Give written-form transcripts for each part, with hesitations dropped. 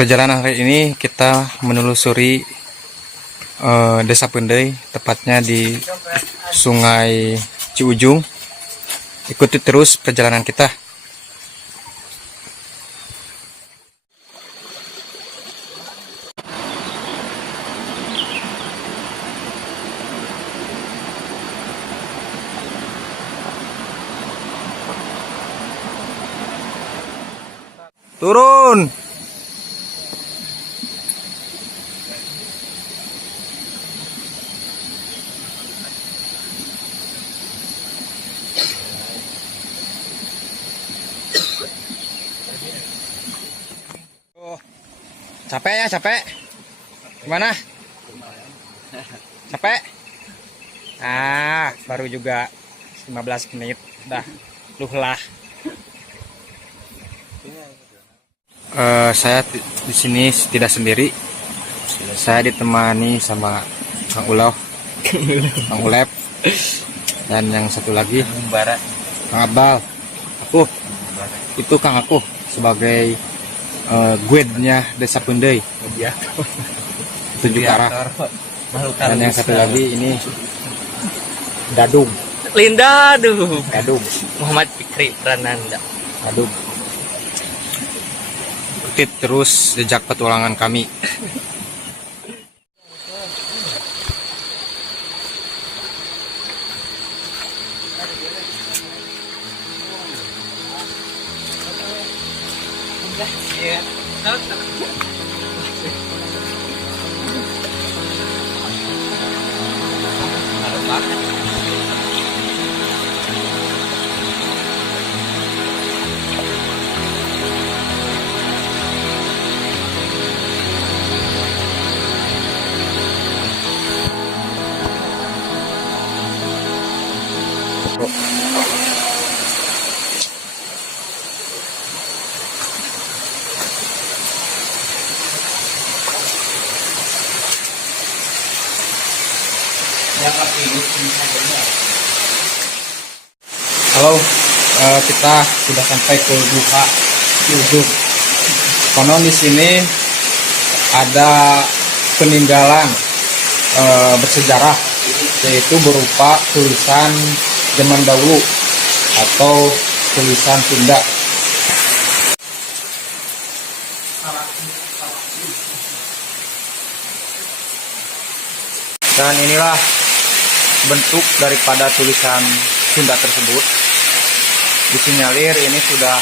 Perjalanan hari ini kita menelusuri Desa Pendey, tepatnya di Sungai Ciujung. Ikuti terus perjalanan kita. Turun. Capek ya, capek. Gimana? Capek? Baru juga 15 menit. Dah, luh lah. Saya di sini tidak sendiri. Saya ditemani sama Kang Ulau, Kang Ulep, dan yang satu lagi Kang Abal. Itu Kang aku sebagai guide-nya Desa Pendey. Tunjuk arah. Dan yang satu lagi ini Dadung. Linda, aduh. Dadung. Muhammad Fikri Prananda. Dadung. Ikuti terus jejak petualangan kami. Halo, kita sudah sampai ke Duha Ciujung. Konon di sini ada peninggalan bersejarah, yaitu berupa tulisan zaman dahulu atau tulisan Sunda. Dan inilah bentuk daripada tulisan Sunda tersebut. Disinyalir ini sudah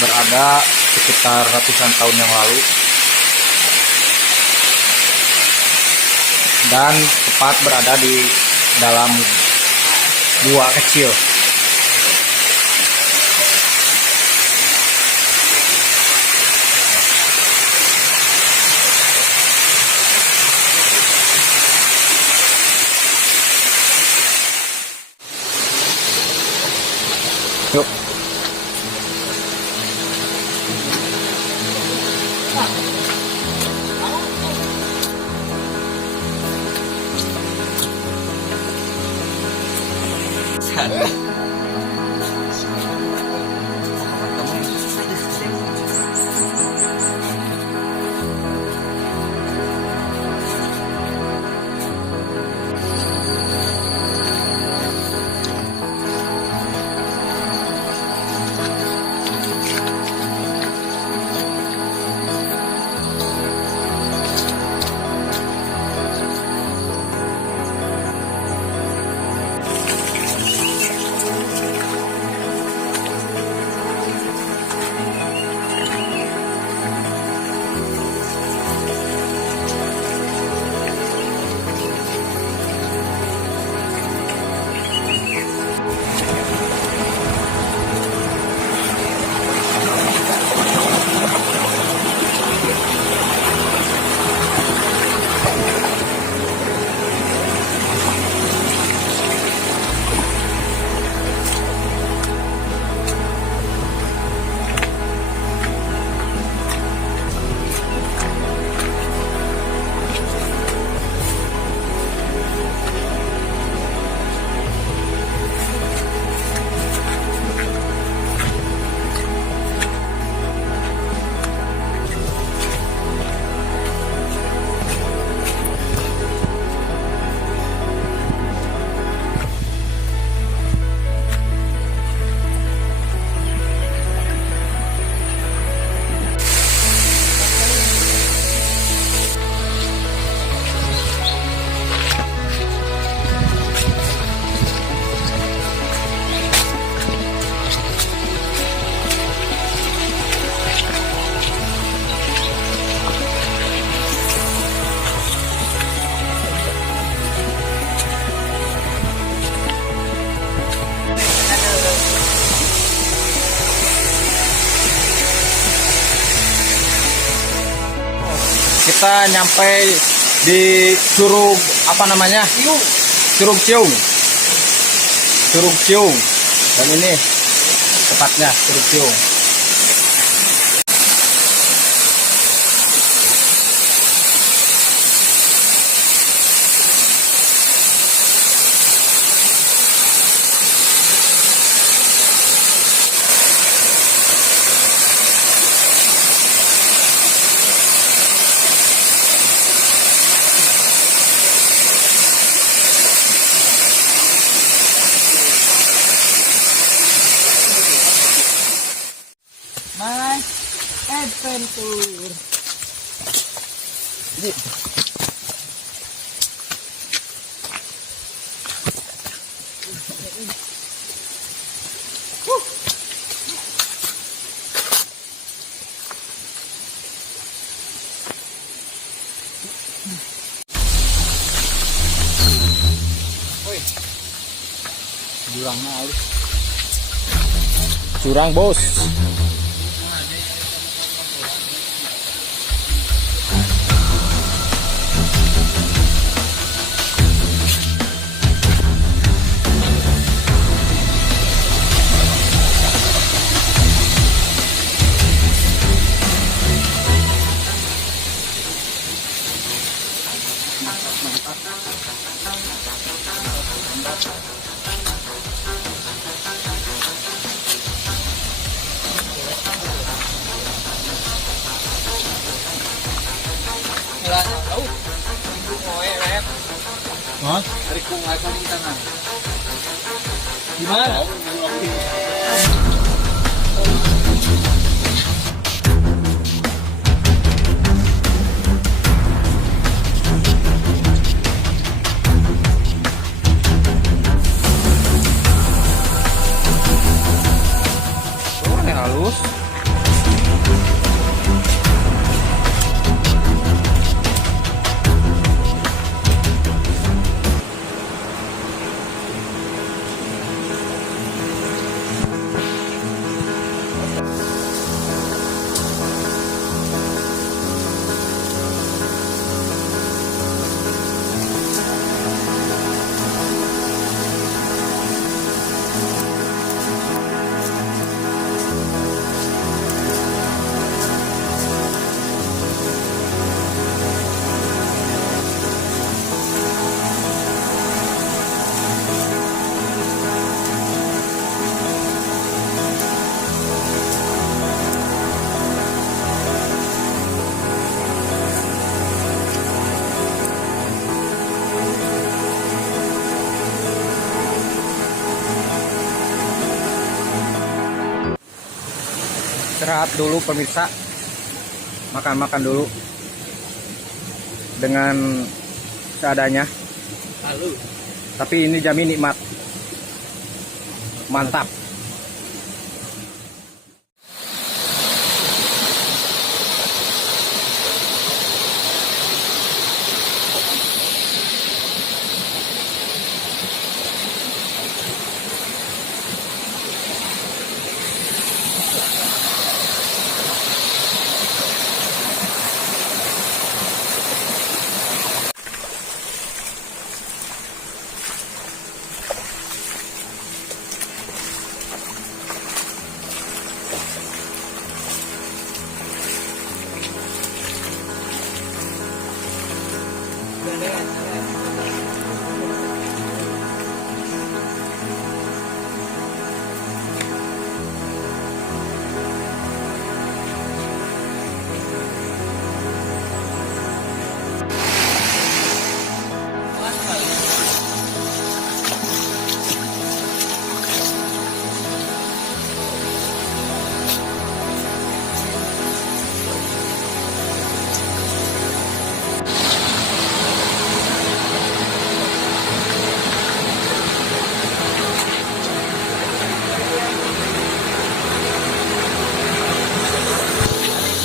berada sekitar ratusan tahun yang lalu, dan tepat berada di dalam gua kecil. Yuk. kita nyampe di Curug apa namanya? Curug Ciung. Curug Ciung. Dan ini tepatnya Curug Ciung. My adventure. Jurangnya halus. Jurang, Bos. Hah? Tarik kung ay kaning tangan. Gimana? Oh, ini halus. Istirahat dulu pemirsa, makan-makan dulu dengan seadanya, Lalu. tapi ini jamin nikmat, mantap.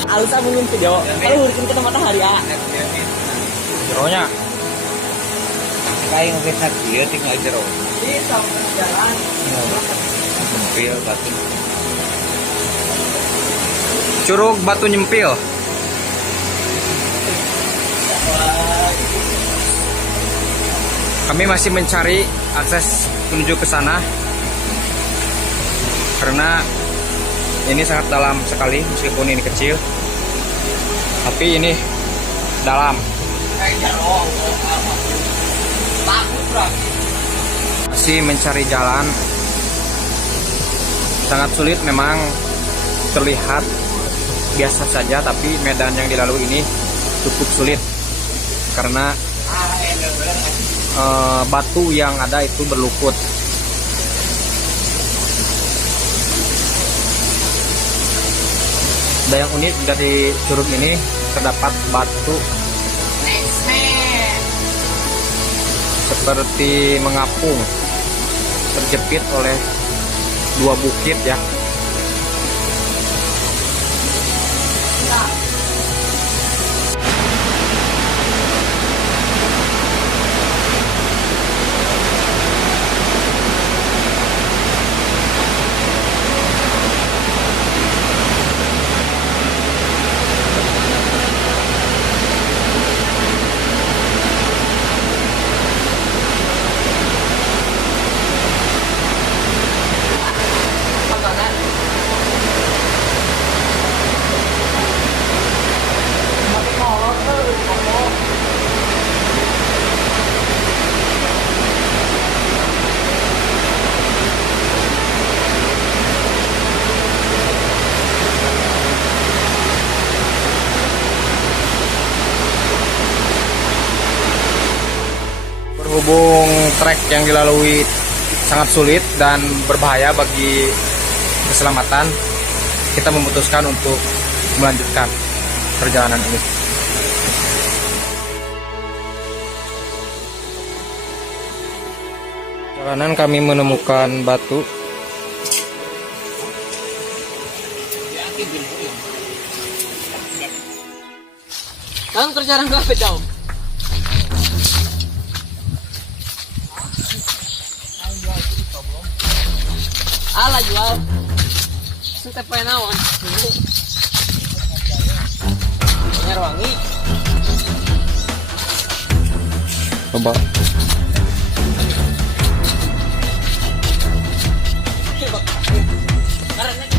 Alus mungkin video. Kalau hurikin ke matahari ya. Jeronya Kain oke sak dia tinggal jero. Di samping jalan. Sempil batu. Curug Batu Nyempil. Kami masih mencari akses menuju ke sana karena ini sangat dalam sekali, meskipun ini kecil, tapi ini dalam. Masih mencari jalan, sangat sulit memang, terlihat biasa saja, tapi medan yang dilalui ini cukup sulit karena batu yang ada itu berlukut. Dan yang unik dari curug ini terdapat batu seperti mengapung, terjepit oleh dua bukit ya. Berhubung trek yang dilalui sangat sulit dan berbahaya bagi keselamatan, kita memutuskan untuk melanjutkan perjalanan ini. Jalanan kami menemukan batu. Kang kerjaan berapa jauh? Alah jual. Suka pengen naon. Nyar wangi. Coba.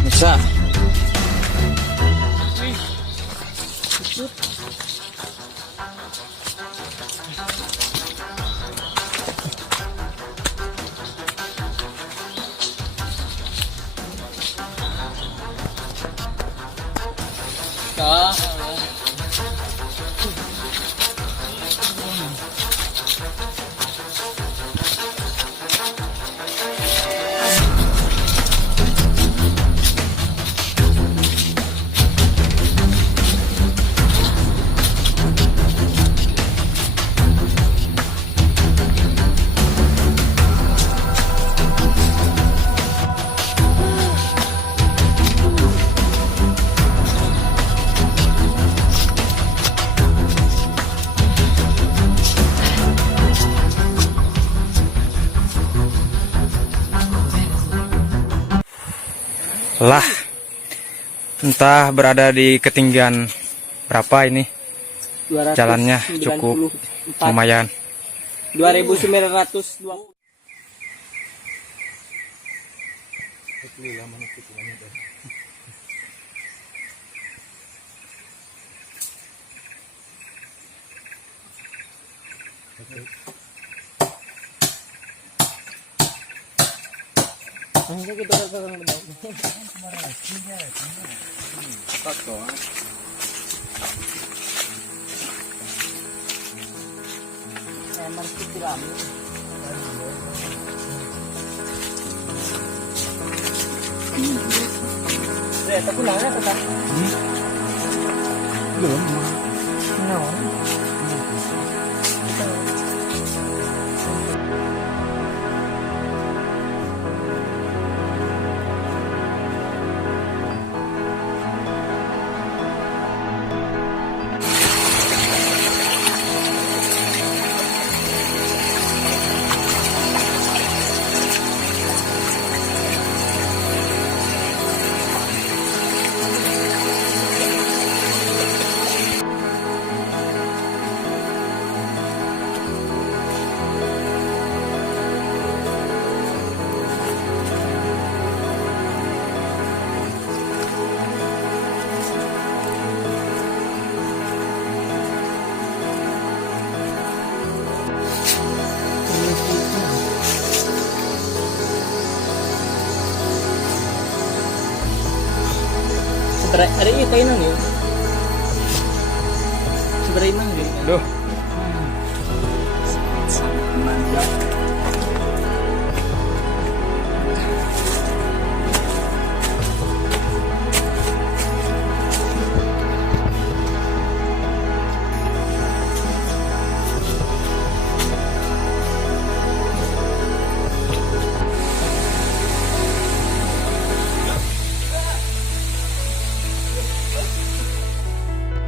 Bisa. Lah, entah berada di ketinggian berapa ini. Jalannya cukup lumayan. 2920. Tapi nanya tetap. Belum. Ada ini kainan ya. Sebenarnya mana dia? Duh. Mantap.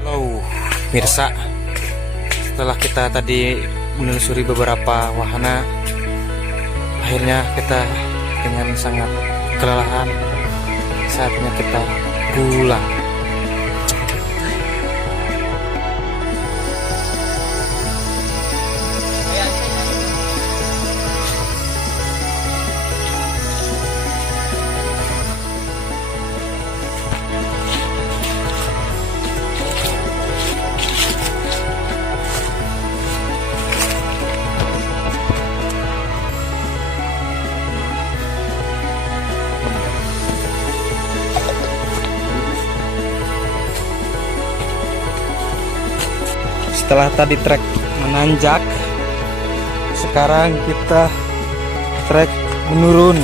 Halo, Mirsa. Setelah kita tadi menelusuri beberapa wahana, akhirnya kita dengan sangat kelelahan. Saatnya kita pulang. Setelah tadi trek menanjak, sekarang kita trek menurun.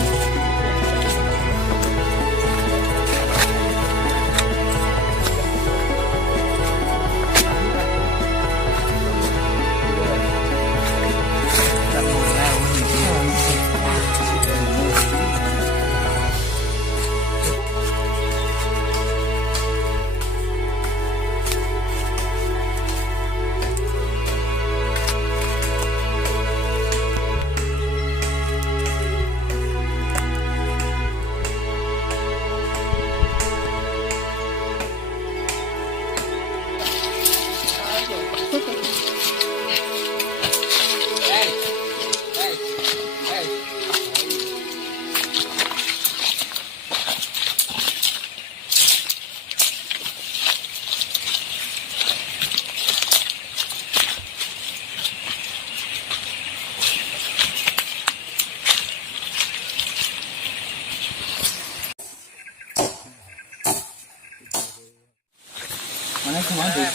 Mana kemana?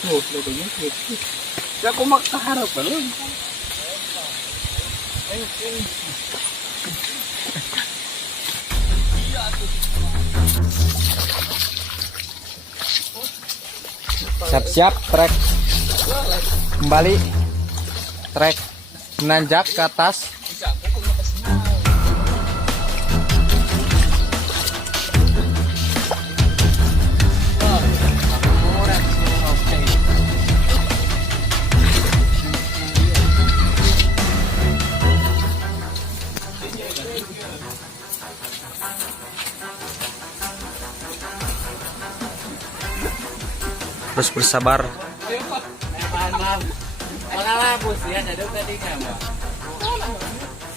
Tuh, logonya gitu. Ya aku mak keharap belum. Siap-siap trek kembali, trek menanjak ke atas. Terus bersabar.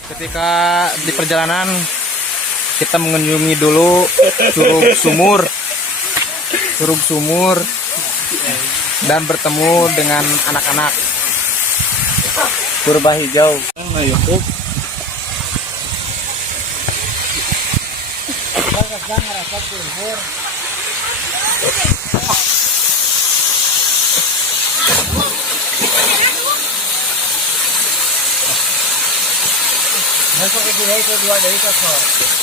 Ketika di perjalanan kita mengunjungi dulu Curug Sumur dan bertemu dengan anak-anak purba hijau. Masuk ke sini kedua dari kosong.